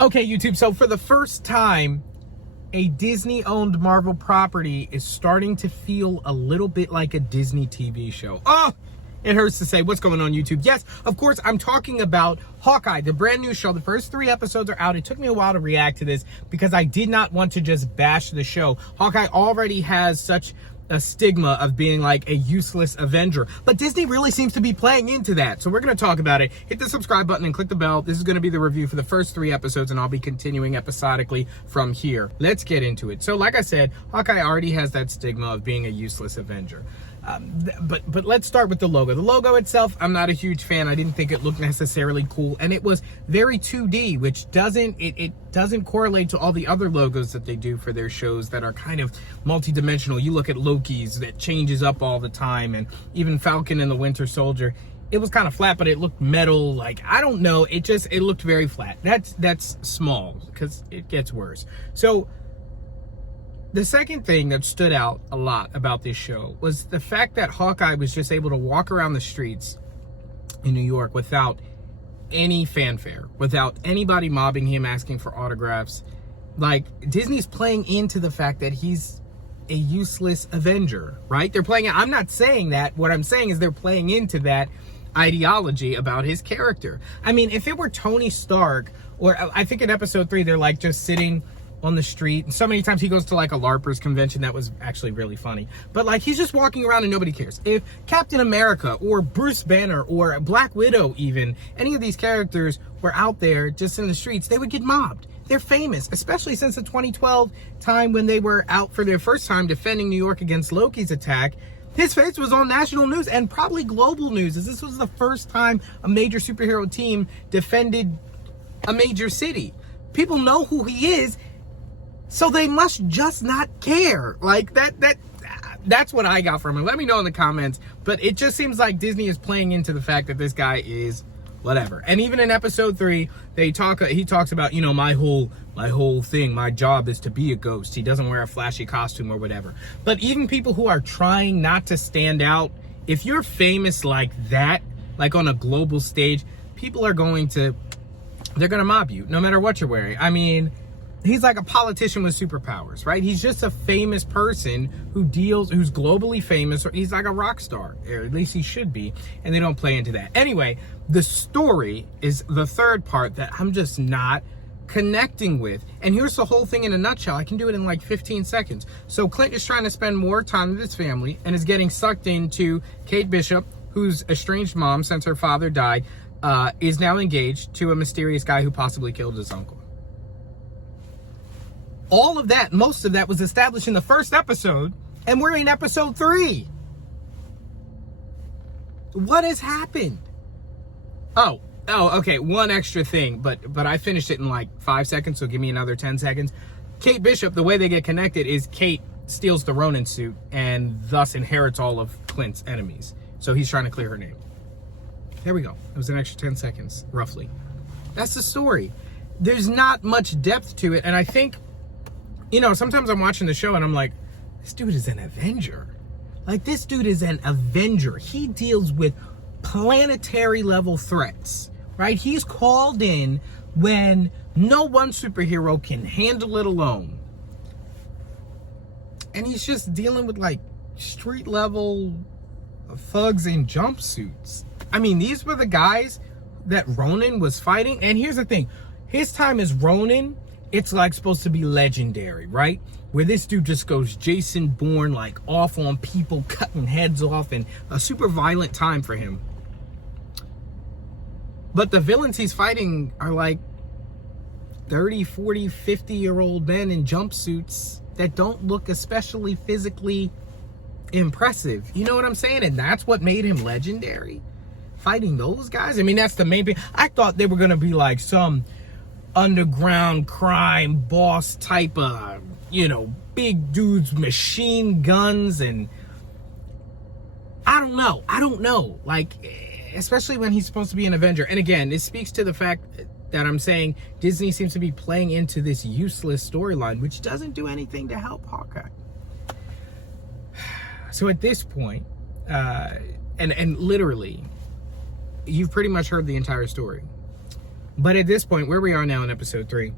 Okay, YouTube, so for the first time, a Disney-owned Marvel property is starting to feel a little bit like a Disney TV show. Oh, it hurts to say. What's going on, YouTube? Yes, of course, I'm talking about Hawkeye, the brand new show. The first 3 episodes are out. It took me a while to react to this because I did not want to just bash the show. Hawkeye already has such a stigma of being like a useless Avenger, but Disney really seems to be playing into that. So we're going to talk about it. Hit the subscribe button and click the bell. This is going to be the review for the first 3 episodes, and I'll be continuing episodically from here. Let's get into it. So like I said, Hawkeye already has that stigma of being a useless Avenger. But let's start with the logo. The logo itself, I'm not a huge fan. I didn't think it looked necessarily cool, and it was very 2D, which doesn't correlate to all the other logos that they do for their shows that are kind of multi-dimensional. You look at Loki's that changes up all the time, and even Falcon and the Winter Soldier. It was kind of flat, but it looked metal. Like, I don't know. It looked very flat. That's small because it gets worse. So the second thing that stood out a lot about this show was the fact that Hawkeye was just able to walk around the streets in New York without any fanfare, without anybody mobbing him, asking for autographs. Like, Disney's playing into the fact that he's a useless Avenger, right? They're playing it. I'm not saying that. What I'm saying is they're playing into that ideology about his character. I mean, if it were Tony Stark, or I think in episode 3, they're like just sitting on the street, and so many times he goes to like a LARPers convention. That was actually really funny, but like he's just walking around and nobody cares. If Captain America or Bruce Banner or Black Widow, even any of these characters were out there just in the streets, they would get mobbed. They're famous, especially since the 2012 time when they were out for their first time defending New York against Loki's attack. His face was on national news and probably global news, as this was the first time a major superhero team defended a major city. People know who he is, so they must just not care. Like, that's what I got from it. Let me know in the comments. But it just seems like Disney is playing into the fact that this guy is whatever. And even in episode 3, he talks about, you know, my whole thing, my job is to be a ghost. He doesn't wear a flashy costume or whatever. But even people who are trying not to stand out, if you're famous like that, like on a global stage, people are they're gonna mob you no matter what you're wearing. I mean, he's like a politician with superpowers, right? He's just a famous person who's globally famous, or he's like a rock star, or at least he should be, and they don't play into that. Anyway, the story is the third part that I'm just not connecting with. And here's the whole thing in a nutshell. I can do it in like 15 seconds. So Clint is trying to spend more time with his family and is getting sucked into Kate Bishop, whose estranged mom, since her father died, is now engaged to a mysterious guy who possibly killed his uncle. All of that, most of that was established in the first episode, and we're in episode 3. What has happened? Oh, okay, one extra thing, but I finished it in like 5 seconds, so give me another 10 seconds. Kate Bishop, the way they get connected is Kate steals the Ronin suit and thus inherits all of Clint's enemies. So he's trying to clear her name. There we go. It was an extra 10 seconds, roughly. That's the story. There's not much depth to it, and I think, you know, sometimes I'm watching the show and I'm like, this dude is an Avenger. Like, this dude is an Avenger. He deals with planetary level threats, right? He's called in when no one superhero can handle it alone. And he's just dealing with like street level thugs in jumpsuits. I mean, these were the guys that Ronin was fighting. And here's the thing, his time as Ronin, it's like supposed to be legendary, right? Where this dude just goes Jason Bourne, like off on people, cutting heads off, and a super violent time for him. But the villains he's fighting are like 30, 40, 50-year-old men in jumpsuits that don't look especially physically impressive. You know what I'm saying? And that's what made him legendary. Fighting those guys. I mean, that's the main thing. I thought they were going to be like some underground crime boss type of, you know, big dudes, machine guns, and I don't know. Like, especially when he's supposed to be an Avenger. And again, it speaks to the fact that I'm saying Disney seems to be playing into this useless storyline, which doesn't do anything to help Hawkeye. So at this point, and literally, you've pretty much heard the entire story. But at this point, where we are now in episode 3,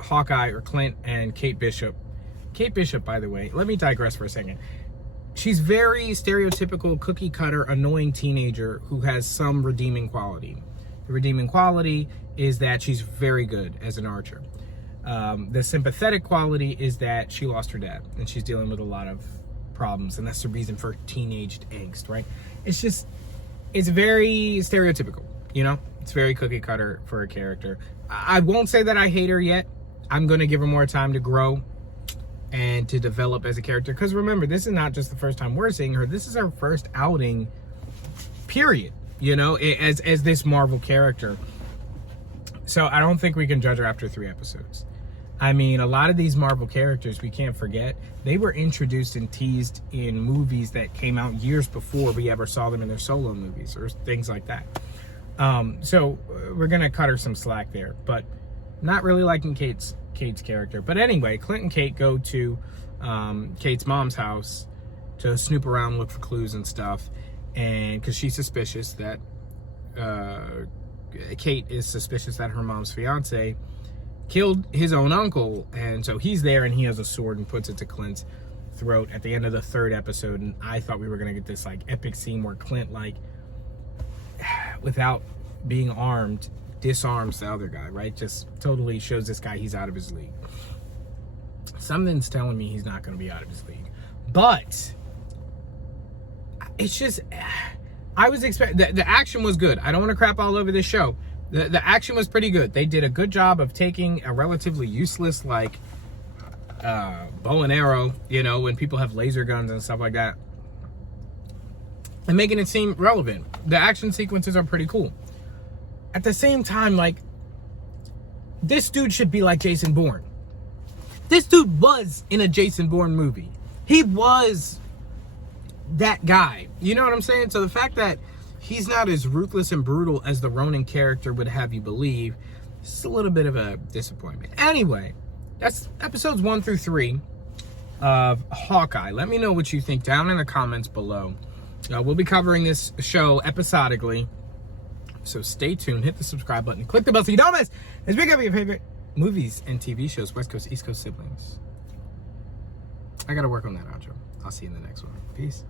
Hawkeye, or Clint, and Kate Bishop. Kate Bishop, by the way, let me digress for a second. She's very stereotypical, cookie cutter, annoying teenager who has some redeeming quality. The redeeming quality is that she's very good as an archer. The sympathetic quality is that she lost her dad and she's dealing with a lot of problems, and that's the reason for teenaged angst, right? It's very stereotypical, you know? It's very cookie cutter for a character. I won't say that I hate her yet. I'm going to give her more time to grow and to develop as a character. Because remember, this is not just the first time we're seeing her. This is her first outing, period, you know, as this Marvel character. So I don't think we can judge her after 3 episodes. I mean, a lot of these Marvel characters, we can't forget, they were introduced and teased in movies that came out years before we ever saw them in their solo movies or things like that. So we're going to cut her some slack there, but not really liking Kate's character. But anyway, Clint and Kate go to Kate's mom's house to snoop around, look for clues and stuff, and because she's suspicious that Kate is suspicious that her mom's fiance killed his own uncle, and so he's there and he has a sword and puts it to Clint's throat at the end of the 3rd episode. And I thought we were gonna get this like epic scene where Clint, like, without being armed, disarms the other guy, right? Just totally shows this guy he's out of his league. Something's telling me he's not going to be out of his league. But it's just, I was expecting, the action was good. I don't want to crap all over this show. The action was pretty good. They did a good job of taking a relatively useless, like, bow and arrow, you know, when people have laser guns and stuff like that, and making it seem relevant. The action sequences are pretty cool. At the same time, like, this dude should be like Jason Bourne. This dude was in a Jason Bourne movie. He was that guy. You know what I'm saying? So the fact that he's not as ruthless and brutal as the Ronin character would have you believe, it's a little bit of a disappointment. Anyway, that's episodes 1 through 3 of Hawkeye. Let me know what you think down in the comments below. We'll be covering this show episodically, so stay tuned. Hit the subscribe button. Click the bell so you don't miss as big of your favorite movies and TV shows, West Coast, East Coast siblings. I gotta work on that outro. I'll see you in the next one. Peace.